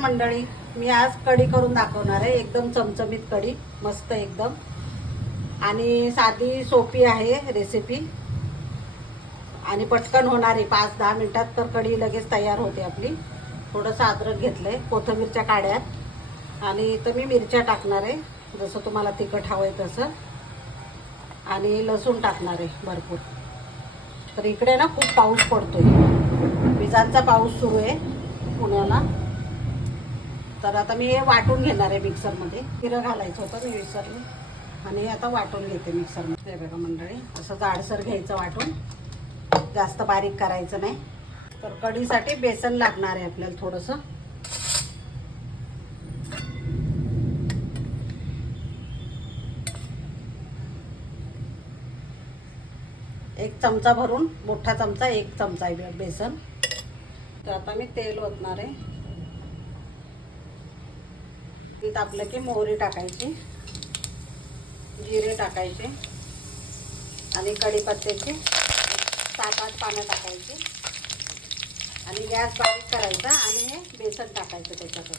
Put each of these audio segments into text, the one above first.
मंडळी मी आज कढी करून दाखवणार आहे. एकदम चमचमीत कढी मस्त एकदम. आणि साधी सोपी आहे रेसिपी आणि पटकन होणारी पाच दहा मिनटात तर कढी लगेच तयार होते आपली. थोडंसं अद्रक घेतलंय कोथिंबीरच्या काड्यात. आणि इथं मी मिरच्या टाकणार आहे जसं तुम्हाला तिखट हवं आहे तसं. आणि लसूण टाकणार आहे भरपूर. तर इकडे ना खूप पाऊस पडतोय. विजांचा पाऊस सुरू आहे पुण्याला. तर आता मी हे वाटून घेणार आहे मिक्सरमध्ये. जिरं घालायचं होतं मी विसरले आणि हे आता वाटून घेते मिक्सरमध्ये. बघा मंडळी असं जाडसर घ्यायचं वाटून. जास्त बारीक करायचं नाही. तर कढीसाठी बेसन लागणार आहे आपल्याला थोडंसं. एक चमचा भरून मोठा चमचा एक चमचा आहे बेसन. तर आता मी तेल ओतणार आहे. ते तापलं की मोहरी टाकायची जिरे टाकायचे आणि कढीपत्त्याचे सात आठ पानं टाकायची. आणि गॅस बारीक करायचा आणि हे बेसन टाकायचं त्याच्यात.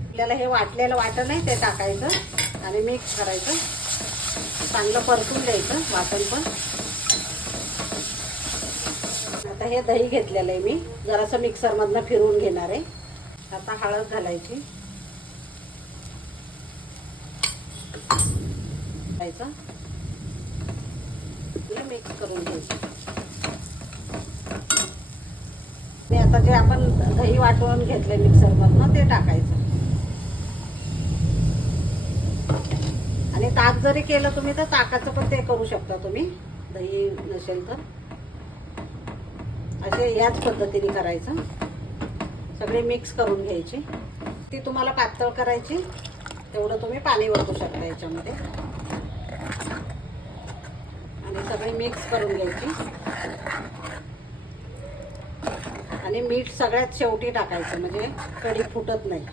आपल्याला हे वाटलेलं वाटण नाही ते टाकायचं आणि मिक्स करायचं. चांगलं परतून द्यायचं वाटण पण आता हे दही घेतलेलं आहे मी. जरासं मिक्सरमधनं फिरवून घेणार आहे. आता हळद घालायची. मिक्स करून घ्यायचं. आणि आता जे आपण दही वाटून घेतले मिक्सरमधनं ते टाकायचं. आणि ताक जरी केलं तुम्ही तर ताकाचं पण ते करू शकता तुम्ही. दही नसेल तर. असे याच पद्धतीने करायचं. सगळे मिक्स करून घ्यायची. ती तुम्हाला पातळ करायची. तेवढं तुम्ही पाणी वापरू शकता याच्यामध्ये. आणि सगळी मिक्स करून घ्यायची. आणि मीठ सगळ्यात शेवटी टाकायचं म्हणजे कढी फुटत नाही.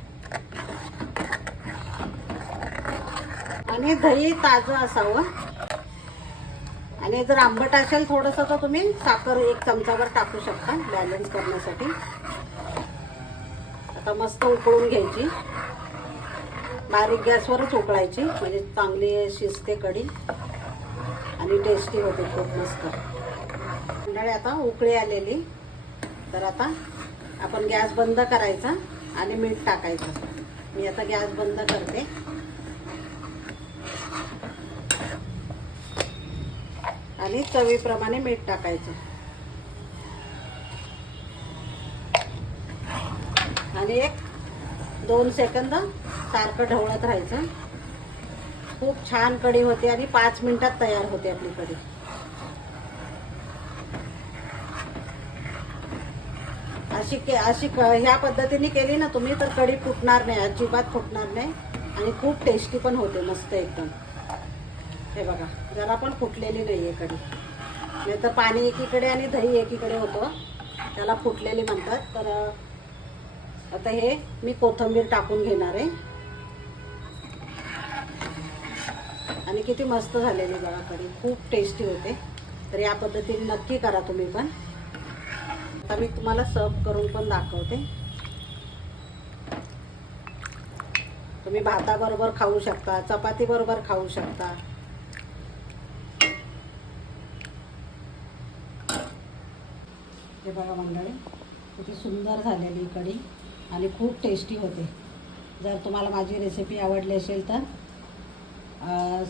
आणि दही ताजं असावं. आणि जर आंबट असेल थोडंसं तर तुम्ही साखर एक चमचावर टाकू शकता बॅलन्स करण्यासाठी. आता मस्त उकळून घ्यायची. बारीक गॅसवरच उकळायची म्हणजे चांगली शिजते कढी. आणि टेस्टी होते खूप मस्त. मंडळी आता उकळी आलेली. तर आता आपण गॅस बंद करायचा आणि मीठ टाकायचं. मी आता गॅस बंद करते. आणि चवीप्रमाणे मीठ टाकायचं. आणि एक दोन सेकंद सारखं ढवळत राहायचं. खूप छान कढी होते आणि पाच मिनिटात तयार होते आपली कढी. अशी के अशी ह्या पद्धतीने केली ना तुम्ही तर कढी फुटणार नाही अजिबात फुटणार नाही. आणि खूप टेस्टी पण होते मस्त एकदम. हे बघा जरा पण फुटलेली नाही आहे कढी. नाही तर पाणी एकीकडे आणि दही एकीकडे होतं. त्याला फुटलेली म्हणतात. तर आता हे मी कोथिंबीर टाकून घेणार आहे. आणि किती मस्त झालेली बघा कढी. खूप टेस्टी होते. तर या पद्धतीने नक्की करा तुम्ही पण. आता मी तुम्हाला सर्व करून पण दाखवते. तुम्ही भाताबरोबर खाऊ शकता चपातीबरोबर खाऊ शकता. हे बघा मंडळी किती सुंदर झालेली कढी आणि खूप टेस्टी होते. जर तुम्हाला माझी रेसिपी आवडली असेल तर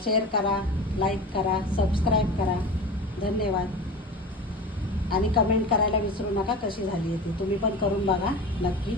शेअर करा लाईक करा सबस्क्राईब करा. धन्यवाद. आणि कमेंट करायला विसरू नका कशी झाली आहे ती. तुम्ही पण करून बघा नक्की.